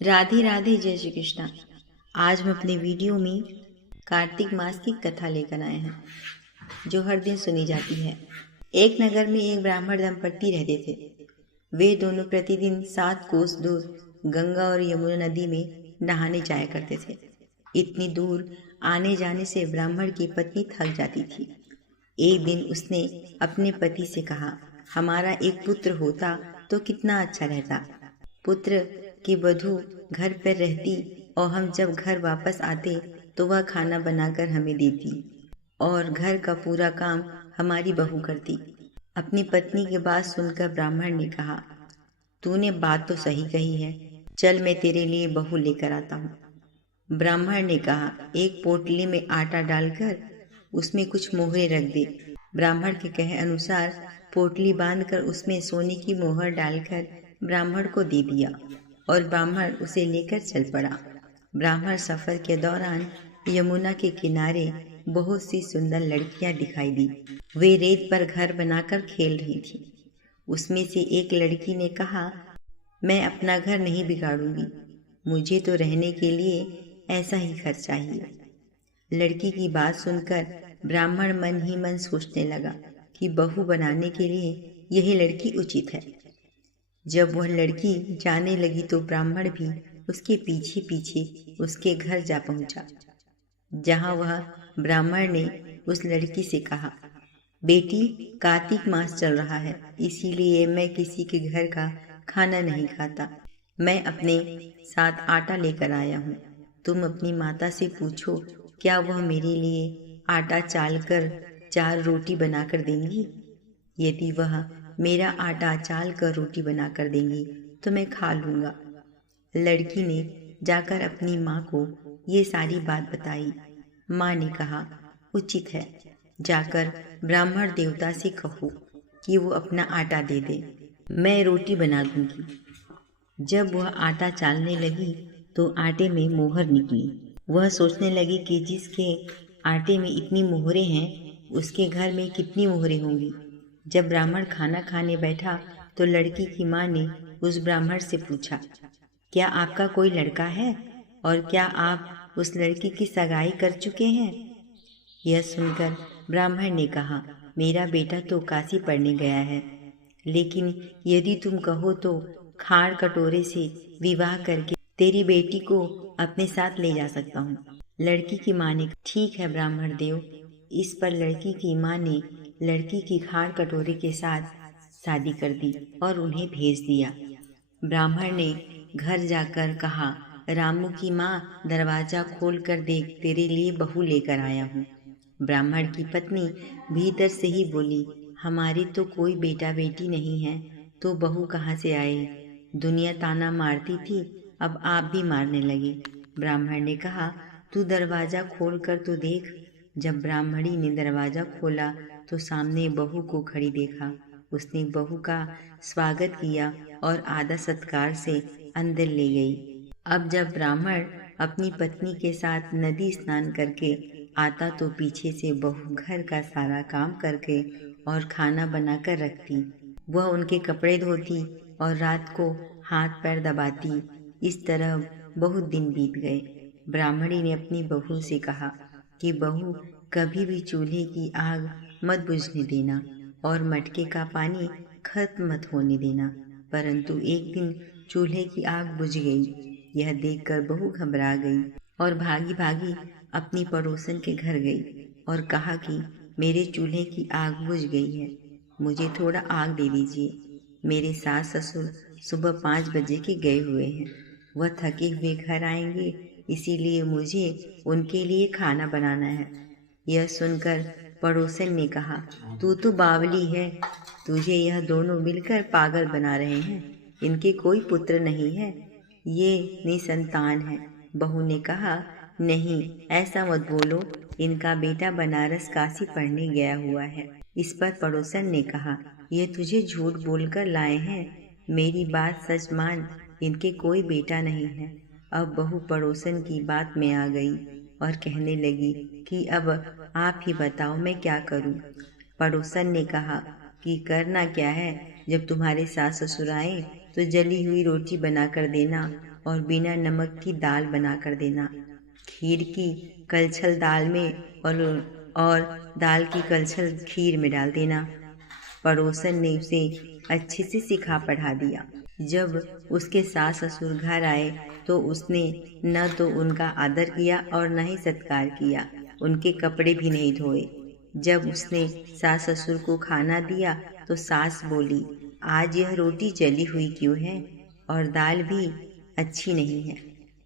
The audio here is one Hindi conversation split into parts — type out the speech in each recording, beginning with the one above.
राधे राधे, जय श्री कृष्णा। आज हम अपने वीडियो में कार्तिक मास की कथा लेकर आए हैं जो हर दिन सुनी जाती है। एक नगर में एक ब्राह्मण दंपति रहते थे। वे दोनों प्रतिदिन 7 कोस दूर गंगा और यमुना नदी में नहाने जाया करते थे। इतनी दूर आने जाने से ब्राह्मण की पत्नी थक जाती थी। एक दिन उसने अपने पति से कहा, हमारा एक पुत्र होता तो कितना अच्छा रहता। पुत्र की वधू घर पर रहती और हम जब घर वापस आते तो वह खाना बनाकर हमें देती और घर का पूरा काम हमारी बहू करती। अपनी पत्नी की बात सुनकर ब्राह्मण ने कहा, तूने बात तो सही कही है, चल मैं तेरे लिए बहू लेकर आता हूँ। ब्राह्मण ने कहा, एक पोटली में आटा डालकर उसमें कुछ मोहरे रख दे। ब्राह्मण के कहे अनुसार पोटली बांधकर उसमें सोने की मोहर डालकर ब्राह्मण को दे दिया और ब्राह्मण उसे लेकर चल पड़ा। ब्राह्मण सफर के दौरान यमुना के किनारे बहुत सी सुंदर लड़कियां दिखाई दी। वे रेत पर घर बनाकर खेल रही थीं। उसमें से एक लड़की ने कहा, मैं अपना घर नहीं बिगाड़ूंगी, मुझे तो रहने के लिए ऐसा ही घर चाहिए। लड़की की बात सुनकर ब्राह्मण मन ही मन सोचने लगा कि बहू बनाने के लिए यही लड़की उचित है। जब वह लड़की जाने लगी तो ब्राह्मण भी उसके पीछे पीछे उसके घर जा पहुंचा, जहां वह ब्राह्मण ने उस लड़की से कहा, बेटी, कार्तिक मास चल रहा है, इसीलिए मैं किसी के घर का खाना नहीं खाता। मैं अपने साथ आटा लेकर आया हूँ। तुम अपनी माता से पूछो, क्या वह मेरे लिए आटा चाल कर 4 रोटी बनाकर देंगी। यदि वह मेरा आटा चाल कर रोटी बनाकर देंगी तो मैं खा लूँगा। लड़की ने जाकर अपनी माँ को ये सारी बात बताई। माँ ने कहा, उचित है, जाकर ब्राह्मण देवता से कहो कि वो अपना आटा दे दे, मैं रोटी बना दूंगी। जब वह आटा चालने लगी तो आटे में मोहर निकली। वह सोचने लगी कि जिसके आटे में इतनी मोहरें हैं उसके घर में कितनी मोहरें होंगी। जब ब्राह्मण खाना खाने बैठा तो लड़की की माँ ने उस ब्राह्मण से पूछा, क्या आपका कोई लड़का है और क्या आप उस लड़की की सगाई कर चुके हैं। यह सुनकर ब्राह्मण ने कहा, मेरा बेटा तो काशी पढ़ने गया है, लेकिन यदि तुम कहो तो खाड़ कटोरे से विवाह करके तेरी बेटी को अपने साथ ले जा सकता हूँ। लड़की की माँ ने, ठीक है ब्राह्मण देव। इस पर लड़की की माँ ने लड़की की खाड़ कटोरे के साथ शादी कर दी और उन्हें भेज दिया। ब्राह्मण ने घर जाकर कहा, रामू की माँ, दरवाजा खोल कर देख, तेरे लिए बहू लेकर आया हूँ। ब्राह्मण की पत्नी भीतर से ही बोली, हमारी तो कोई बेटा बेटी नहीं है, तो बहू कहाँ से आए। दुनिया ताना मारती थी, अब आप भी मारने लगे। ब्राह्मण ने कहा, तू दरवाजा खोल कर तो देख। जब ब्राह्मणी ने दरवाजा खोला तो सामने बहू को खड़ी देखा। उसने बहू का स्वागत किया और आदर सत्कार से अंदर ले गई। अब जब ब्राह्मण अपनी पत्नी के साथ नदी स्नान करके आता तो पीछे से बहू घर का सारा काम करके और खाना बनाकर रखती। वह उनके कपड़े धोती और रात को हाथ पैर दबाती। इस तरह बहुत दिन बीत गए। ब्राह्मणी ने अपनी बहू से कहा कि बहू, कभी भी चूल्हे की आग मत बुझने देना और मटके का पानी खत्म मत होने देना। परंतु एक दिन चूल्हे की आग बुझ गई। यह देखकर बहू घबरा गई और भागी भागी अपनी पड़ोसन के घर गई और कहा कि मेरे चूल्हे की आग बुझ गई है, मुझे थोड़ा आग दे दीजिए। मेरे सास ससुर सुबह 5 बजे के गए हुए हैं, वह थके हुए घर आएंगे, इसीलिए मुझे उनके लिए खाना बनाना है। यह सुनकर पड़ोसन ने कहा, तू तो बावली है, तुझे यह दोनों मिलकर पागल बना रहे हैं। इनके कोई पुत्र नहीं है, ये निसंतान है। बहू ने कहा, नहीं, ऐसा मत बोलो, इनका बेटा बनारस काशी पढ़ने गया हुआ है। इस पर पड़ोसन ने कहा, ये तुझे झूठ बोलकर लाए हैं, मेरी बात सच मान, इनके कोई बेटा नहीं है। अब बहू पड़ोसन की बात में आ गई और कहने लगी कि अब आप ही बताओ मैं क्या करूं। पड़ोसन ने कहा कि करना क्या है, जब तुम्हारे सास ससुर आए तो जली हुई रोटी बना कर देना और बिना नमक की दाल बनाकर देना। खीर की कलछल दाल में और दाल की कलछल खीर में डाल देना। पड़ोसन ने उसे अच्छे से सिखा पढ़ा दिया। जब उसके सास ससुर घर आए तो उसने न तो उनका आदर किया और न ही सत्कार किया। उनके कपड़े भी नहीं धोए। जब उसने सास ससुर को खाना दिया तो सास बोली, आज यह रोटी जली हुई क्यों है और दाल भी अच्छी नहीं है।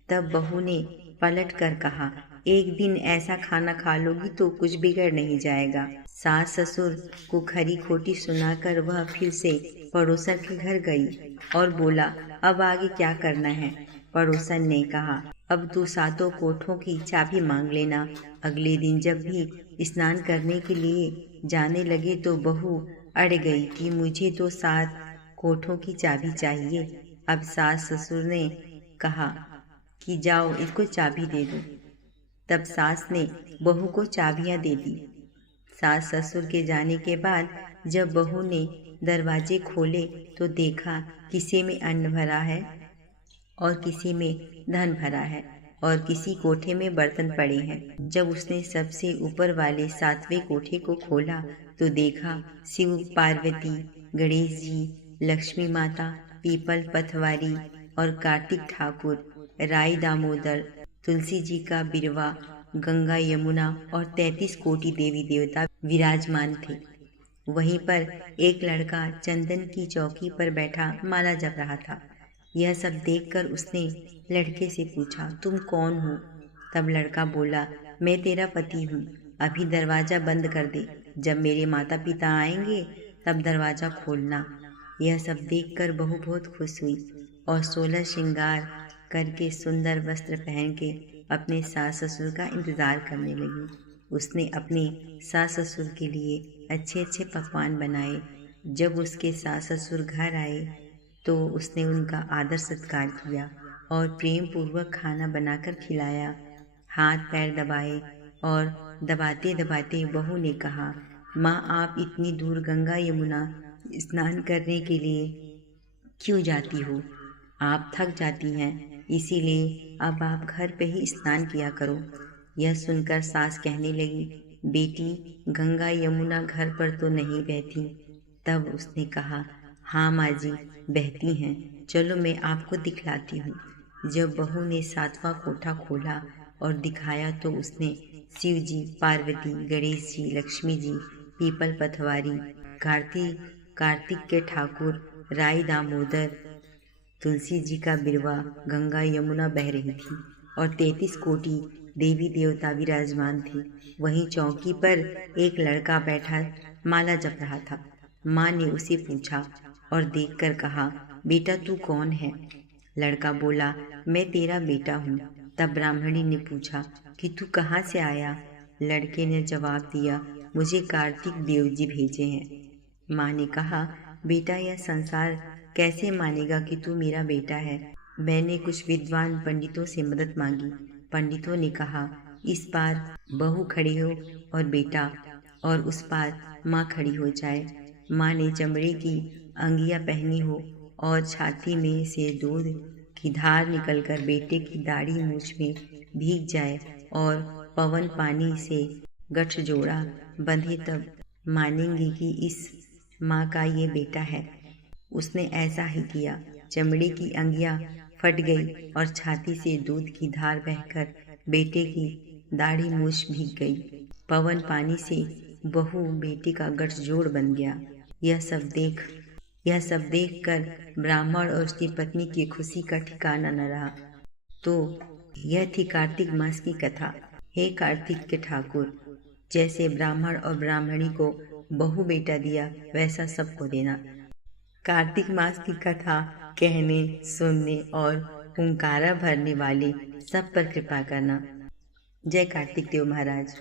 तब बहू ने पलट कर कहा, एक दिन ऐसा खाना खा लोगी तो कुछ बिगड़ नहीं जाएगा। सास ससुर को खरी खोटी सुनाकर वह फिर से पड़ोसन के घर गई और बोला, अब आगे क्या करना है। पड़ोसन ने कहा, अब तू सातों कोठों की चाबी मांग लेना। अगले दिन जब भी स्नान करने के लिए जाने लगे तो बहू अड़ गई कि मुझे तो 7 कोठों की चाबी चाहिए। अब सास ससुर ने कहा कि जाओ इसको चाबी दे दो। तब सास ने बहू को चाबियां दे दी। सास ससुर के जाने के बाद जब बहू ने दरवाजे खोले तो देखा किसी में अन्न भरा है और किसी में धन भरा है और किसी कोठे में बर्तन पड़े हैं। जब उसने सबसे ऊपर वाले 7वें कोठे को खोला तो देखा शिव पार्वती, गणेश जी, लक्ष्मी माता, पीपल पथवारी और कार्तिक ठाकुर, राई दामोदर, तुलसी जी का बिरवा, गंगा यमुना और 33 कोटि देवी देवता विराजमान थे। वहीं पर एक लड़का चंदन की चौकी पर बैठा माला जप रहा था। यह सब देखकर उसने लड़के से पूछा, तुम कौन हो? तब लड़का बोला, मैं तेरा पति हूँ, अभी दरवाज़ा बंद कर दे, जब मेरे माता पिता आएंगे तब दरवाज़ा खोलना। यह सब देखकर बहू बहुत खुश हुई और 16 श्रृंगार करके सुंदर वस्त्र पहन के अपने सास ससुर का इंतज़ार करने लगी। उसने अपने सास ससुर के लिए अच्छे अच्छे पकवान बनाए। जब उसके सास ससुर घर आए तो उसने उनका आदर सत्कार किया और प्रेम पूर्वक खाना बनाकर खिलाया। हाथ पैर दबाए और दबाते दबाते बहू ने कहा, माँ आप इतनी दूर गंगा यमुना स्नान करने के लिए क्यों जाती हो? आप थक जाती हैं, इसीलिए अब आप घर पे ही स्नान किया करो। यह सुनकर सास कहने लगी, बेटी गंगा यमुना घर पर तो नहीं बहती। तब उसने कहा, हाँ माँ जी बहती हैं, चलो मैं आपको दिखलाती हूँ। जब बहू ने 7वां कोठा खोला और दिखाया तो उसने शिव जी, पार्वती, गणेश जी, लक्ष्मी जी, पीपल पथवारी, कार्तिक के ठाकुर, राई दामोदर, तुलसी जी का बिरवा, गंगा यमुना बह रही थी और 33 कोटि देवी देवता विराजमान थे। वहीं चौकी पर एक लड़का बैठा माला जप रहा था। माँ ने उसे पूछा और देखकर कहा, बेटा तू कौन है? लड़का बोला, मैं तेरा बेटा हूँ। तब ब्राह्मणी ने पूछा कि तू कहाँ से आया? लड़के ने जवाब दिया, मुझे कार्तिक देव जी भेजे हैं। माँ ने कहा, बेटा यह संसार कैसे मानेगा कि तू मेरा बेटा है? मैंने कुछ विद्वान पंडितों से मदद मांगी। पंडितों ने कहा, इस पार बहू खड़ी हो और बेटा, और उस पार माँ खड़ी हो जाए। माँ ने चमड़े की अंगिया पहनी हो और छाती में से दूध की धार निकलकर बेटे की दाढ़ी मूछ में भीग जाए और पवन पानी से गठजोड़ा बंधे, तब मानेंगे कि इस माँ का ये बेटा है। उसने ऐसा ही किया। चमड़े की अंगिया फट गई और छाती से दूध की धार बहकर बेटे की दाढ़ी मूछ भीग गई। पवन पानी से बहू बेटे का गठजोड़ बन गया। यह सब देख कर ब्राह्मण और उसकी पत्नी की खुशी का ठिकाना न रहा। तो यह थी कार्तिक मास की कथा। हे कार्तिक के ठाकुर, जैसे ब्राह्मण और ब्राह्मणी को बहू बेटा दिया वैसा सबको देना। कार्तिक मास की कथा कहने, सुनने और हुंकारा भरने वाले सब पर कृपा करना। जय कार्तिक देव महाराज।